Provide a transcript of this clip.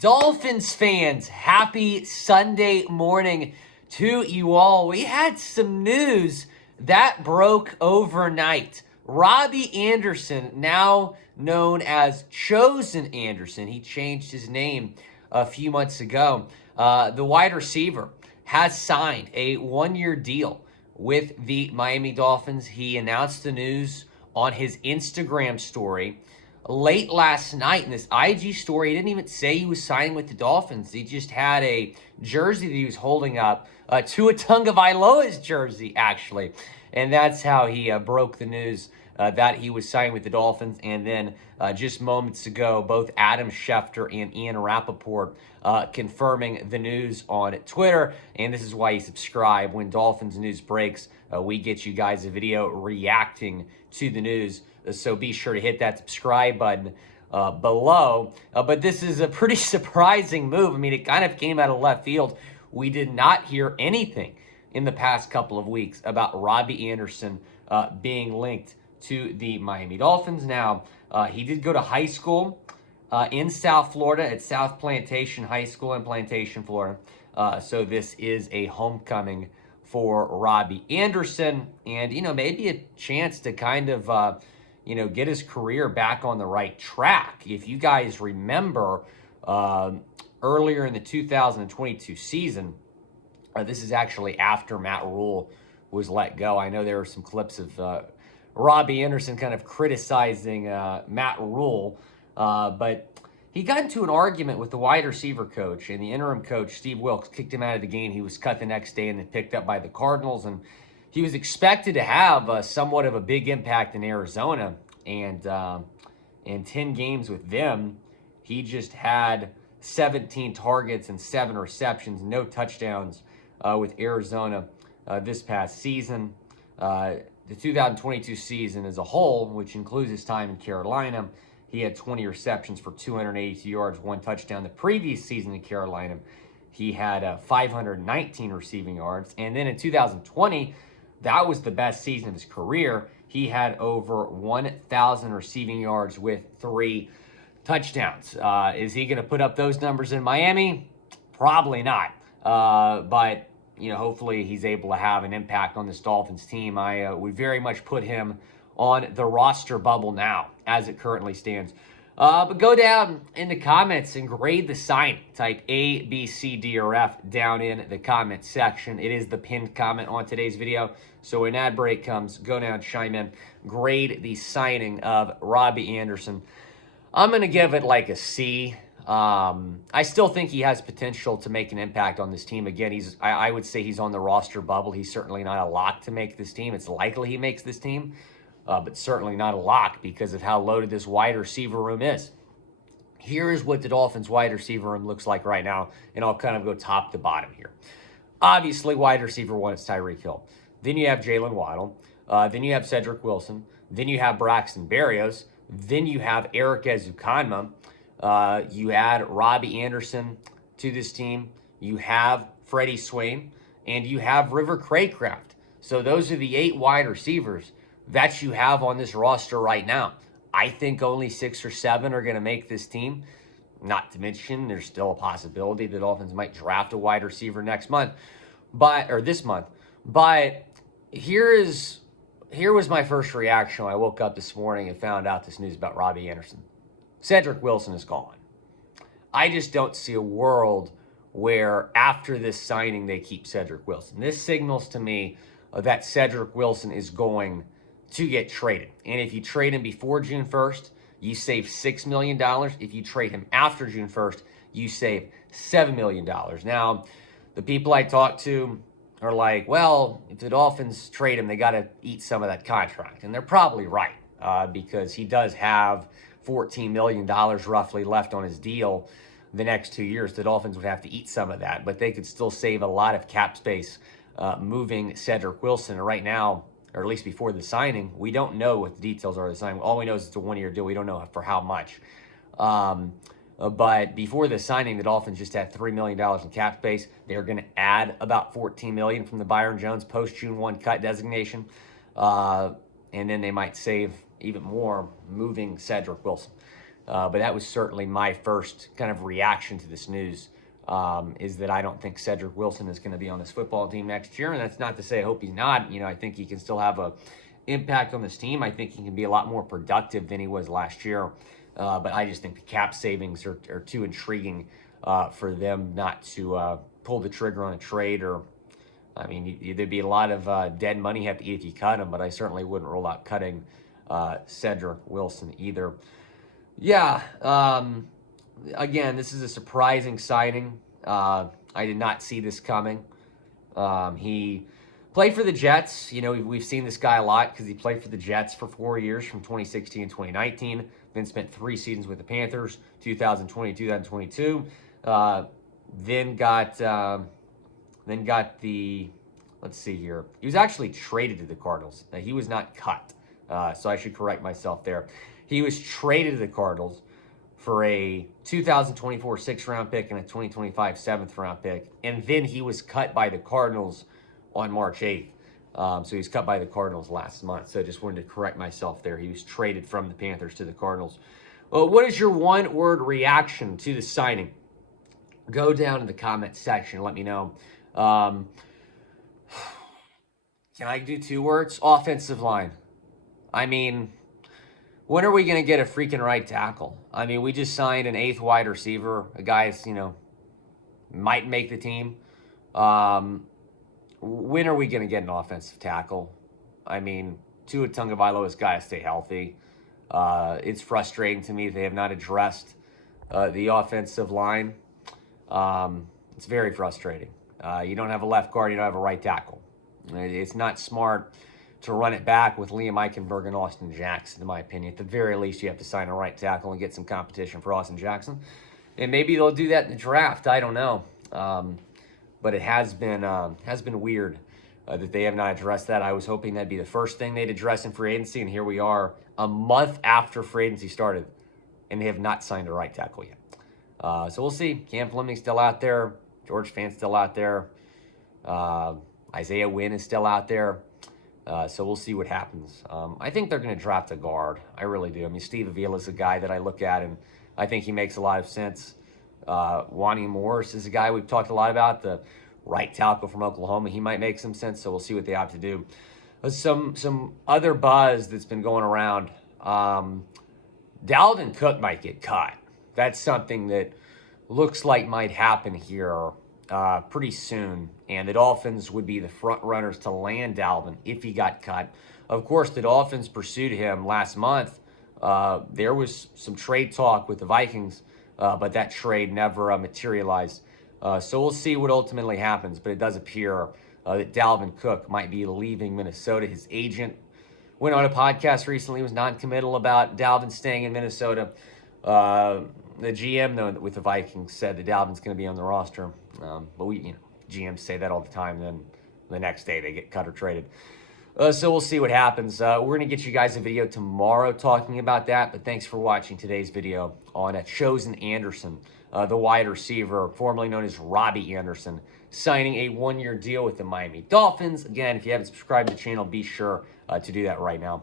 Dolphins fans, happy Sunday morning to you all. We had some news that broke overnight. Robbie Anderson, now known as Chosen Anderson, he changed his name a few months ago. The wide receiver has signed a one-year deal with the Miami Dolphins. He announced the news on his Instagram story late last night. In this IG story, he didn't even say he was signing with the Dolphins. He just had a jersey that he was holding up, Tua Tagovailoa's jersey, actually. And that's how he broke the news that he was signing with the Dolphins. And then just moments ago, both Adam Schefter and Ian Rappaport confirming the news on Twitter. And this is why you subscribe. When Dolphins news breaks, we get you guys a video reacting to the news. So be sure to hit that subscribe button below. But this is a pretty surprising move. I mean, it kind of came out of left field. We did not hear anything in the past couple of weeks about Robbie Anderson being linked to the Miami Dolphins. Now, he did go to high school in South Florida at South Plantation High School in Plantation, Florida. So this is a homecoming for Robbie Anderson, and, maybe a chance to kind of, get his career back on the right track. If you guys remember, earlier in the 2022 season, this is actually after Matt Rule was let go. I know there were some clips of Robbie Anderson kind of criticizing Matt Rule, but he got into an argument with the wide receiver coach, and the interim coach, Steve Wilks, kicked him out of the game. He was cut the next day and then picked up by the Cardinals, and he was expected to have somewhat of a big impact in Arizona, and in 10 games with them, he just had 17 targets and 7 receptions, no touchdowns with Arizona this past season. The 2022 season as a whole, which includes his time in Carolina, he had 20 receptions for 282 yards, 1 touchdown. The previous season in Carolina, he had 519 receiving yards. And then in 2020, that was the best season of his career. He had over 1,000 receiving yards with 3 touchdowns. Is he going to put up those numbers in Miami? Probably not. But hopefully he's able to have an impact on this Dolphins team. I would very much put him on the roster bubble now, as it currently stands. But go down in the comments and grade the sign. Type A, B, C, D, or F down in the comment section. It is the pinned comment on today's video. So when ad break comes, go down, chime in, grade the signing of Robbie Anderson. I'm going to give it like a C. I still think he has potential to make an impact on this team. Again, I would say he's on the roster bubble. He's certainly not a lock to make this team. It's likely he makes this team, but certainly not a lock because of how loaded this wide receiver room is. Here's what the Dolphins wide receiver room looks like right now, and I'll kind of go top to bottom here. Obviously, wide receiver 1 is Tyreek Hill. Then you have Jalen Waddle. Then you have Cedric Wilson. Then you have Braxton Berrios. Then you have Eric Ezukanma. You add Robbie Anderson to this team. You have Freddie Swain. And you have River Craycraft. So those are the 8 wide receivers that you have on this roster right now. I think only 6 or 7 are going to make this team. Not to mention, there's still a possibility the Dolphins might draft a wide receiver next month, or this month. But here was my first reaction when I woke up this morning and found out this news about Robbie Anderson. Cedric Wilson is gone. I just don't see a world where after this signing they keep Cedric Wilson. This signals to me that Cedric Wilson is going to get traded. And if you trade him before June 1st, you save $6 million. If you trade him after June 1st, you save $7 million. Now, the people I talked to are like, well, if the Dolphins trade him, they got to eat some of that contract. And they're probably right because he does have $14 million roughly left on his deal the next 2 years. The Dolphins would have to eat some of that, but they could still save a lot of cap space moving Cedric Wilson. And right now, or at least before the signing, we don't know what the details are of the signing. All we know is it's a 1-year deal. We don't know for how much. But before the signing, the Dolphins just had $3 million in cap space. They're going to add about $14 million from the Byron Jones post-June 1 cut designation. And then they might save even more moving Cedric Wilson. But that was certainly my first kind of reaction to this news, is that I don't think Cedric Wilson is going to be on this football team next year. And that's not to say I hope he's not. I think he can still have a impact on this team. I think he can be a lot more productive than he was last year. But I just think the cap savings are too intriguing for them not to pull the trigger on a trade. Or, I mean, there'd be a lot of dead money you have to eat if you cut him, but I certainly wouldn't rule out cutting Cedric Wilson either. Yeah, again, this is a surprising signing. I did not see this coming. He played for the Jets. We've seen this guy a lot because he played for the Jets for 4 years from 2016 to 2019. Then spent 3 seasons with the Panthers, 2020, 2022. Then got the, let's see here. He was actually traded to the Cardinals. Now, he was not cut, so I should correct myself there. He was traded to the Cardinals for a 2024 6th-round pick and a 2025 7th-round pick, and then he was cut by the Cardinals on March 8th. So he was cut by the Cardinals last month. So I just wanted to correct myself there. He was traded from the Panthers to the Cardinals. Well, what is your one-word reaction to the signing? Go down in the comment section and let me know. Can I do 2 words? Offensive line. I mean, when are we going to get a freaking right tackle? I mean, we just signed an 8th wide receiver. A guy that's, might make the team. When are we going to get an offensive tackle? I mean, Tua Tagovailoa has got to stay healthy. It's frustrating to me they have not addressed the offensive line. It's very frustrating. You don't have a left guard, you don't have a right tackle. It's not smart to run it back with Liam Eichenberg and Austin Jackson, in my opinion. At the very least, you have to sign a right tackle and get some competition for Austin Jackson. And maybe they'll do that in the draft. I don't know. But it has been weird that they have not addressed that. I was hoping that'd be the first thing they'd address in free agency, and here we are a month after free agency started, and they have not signed a right tackle yet. So we'll see. Cam Fleming's still out there. George Fant's still out there. Isaiah Wynn is still out there. So we'll see what happens. I think they're going to draft a guard. I really do. I mean, Steve Avila is a guy that I look at, and I think he makes a lot of sense. Wani Morris is a guy we've talked a lot about, the right tackle from Oklahoma. He might make some sense, so we'll see what they have to do. Some other buzz that's been going around. Dalvin Cook might get cut. That's something that looks like might happen here pretty soon, and the Dolphins would be the front runners to land Dalvin if he got cut. Of course, the Dolphins pursued him last month. There was some trade talk with the Vikings, but that trade never materialized. So we'll see what ultimately happens, but it does appear that Dalvin Cook might be leaving Minnesota. His agent went on a podcast recently, was non-committal about Dalvin staying in Minnesota. The GM, though, with the Vikings said that Dalvin's going to be on the roster. But GMs say that all the time, then the next day they get cut or traded. So we'll see what happens. We're going to get you guys a video tomorrow talking about that, but thanks for watching today's video on Chosen Anderson, the wide receiver, formerly known as Robbie Anderson, signing a 1-year deal with the Miami Dolphins. Again, if you haven't subscribed to the channel, be sure to do that right now.